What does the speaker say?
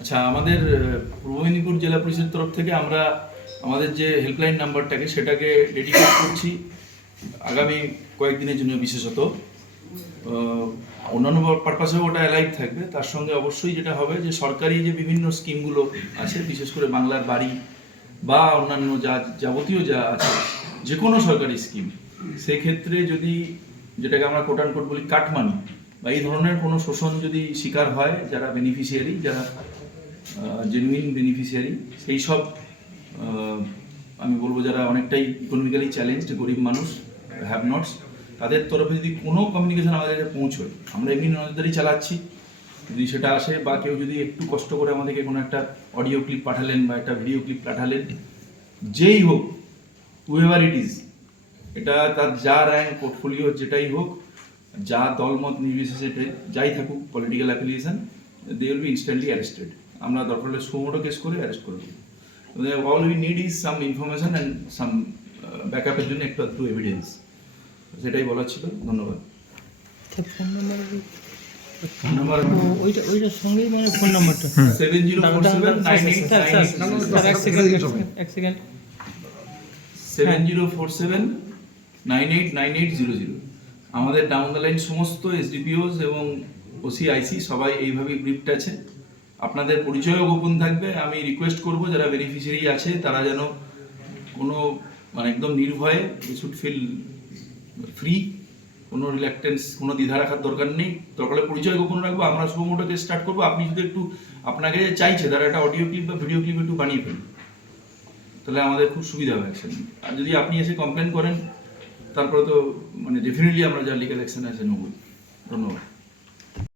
আচ্ছা, আমাদের পূর্ব মেদিনীপুর জেলা পরিষদের তরফ থেকে আমরা আমাদের যে হেল্পলাইন নাম্বারটাকে সেটাকে ডেডিকেট করছি আগামী কয়েকদিনের জন্য। বিশেষত অন্যান্য পারপাসেও ওটা অ্যালাইভ থাকবে। তার সঙ্গে অবশ্যই যেটা হবে যে সরকারি যে বিভিন্ন স্কিমগুলো আছে, বিশেষ করে বাংলার বাড়ি বা অন্যান্য যাবতীয় যা আছে যে কোনো সরকারি স্কিম, সেক্ষেত্রে যদি যেটাকে আমরা কোট অ্যান্ড কোট বলি কাটমানি বা এই ধরনের কোনো শোষণ যদি শিকার হয় যারা বেনিফিশিয়ারি, যারা জেনুইন বেনিফিশিয়ারি, সেই সব আমি বলবো যারা অনেকটাই ইকোনমিক্যালি চ্যালেঞ্জড গরিব মানুষ, হ্যাভ নটস, তাদের তরফে যদি কোনো কমিউনিকেশন আমাদের কাছে পৌঁছয়, আমরা এমনি নজরদারি চালাচ্ছি, যদি সেটা আসে বা কেউ যদি একটু কষ্ট করে আমাদেরকে কোনো একটা অডিও ক্লিপ পাঠালেন বা একটা ভিডিও ক্লিপ পাঠালেন, যেই হোক, হুএভার ইট ইজ, এটা তার যা র্যাঙ্ক পোর্টফোলিও যেটাই হোক, যা দলমত নির্বিশেষে যাই থাকুক, political affiliation, they will be instantly arrested. আমরা দরকার হলে সুমোটো কেস করে অ্যারেস্ট করে দেবো। All we need is some information and some ব্যাকআপের জন্য একটু এভিডেন্স, সেটাই বলার ছিল। ধন্যবাদ। ফোন নাম্বার ওইটার সঙ্গেই মানে ফোন নাম্বারটা 7047989800। আমাদের ডাউন দ্য লাইন সমস্ত এসডিপিওস এবং ওসিআইসি সবাই এইভাবেই ব্রিফড আছে। আপনাদের পরিচয়ও গোপন থাকবে। আমি রিকোয়েস্ট করব যারা বেনিফিশিয়ারি আছে তারা যেন কোনো মানে একদম নির্ভয়ে, শুড ফিল ফ্রি, কোনো রিল্যাক্টেন্স, কোনো দ্বিধা রাখার দরকার নেই। দরকার হলে পরিচয় গোপন রাখবো, আমরা সুমোটোকে স্টার্ট করবো। আপনি যদি একটু আপনাকে চাইছে তারা একটা অডিও ক্লিপ বা ভিডিও ক্লিপ একটু বানিয়ে ফেলুন, তাহলে আমাদের খুব সুবিধা হবে অ্যাকশন। আর যদি আপনি এসে কমপ্লেন করেন তারপরে তো মানে ডেফিনেটলি আমরা যা লিগাল অ্যাকশন আছে নেবই। ধন্যবাদ।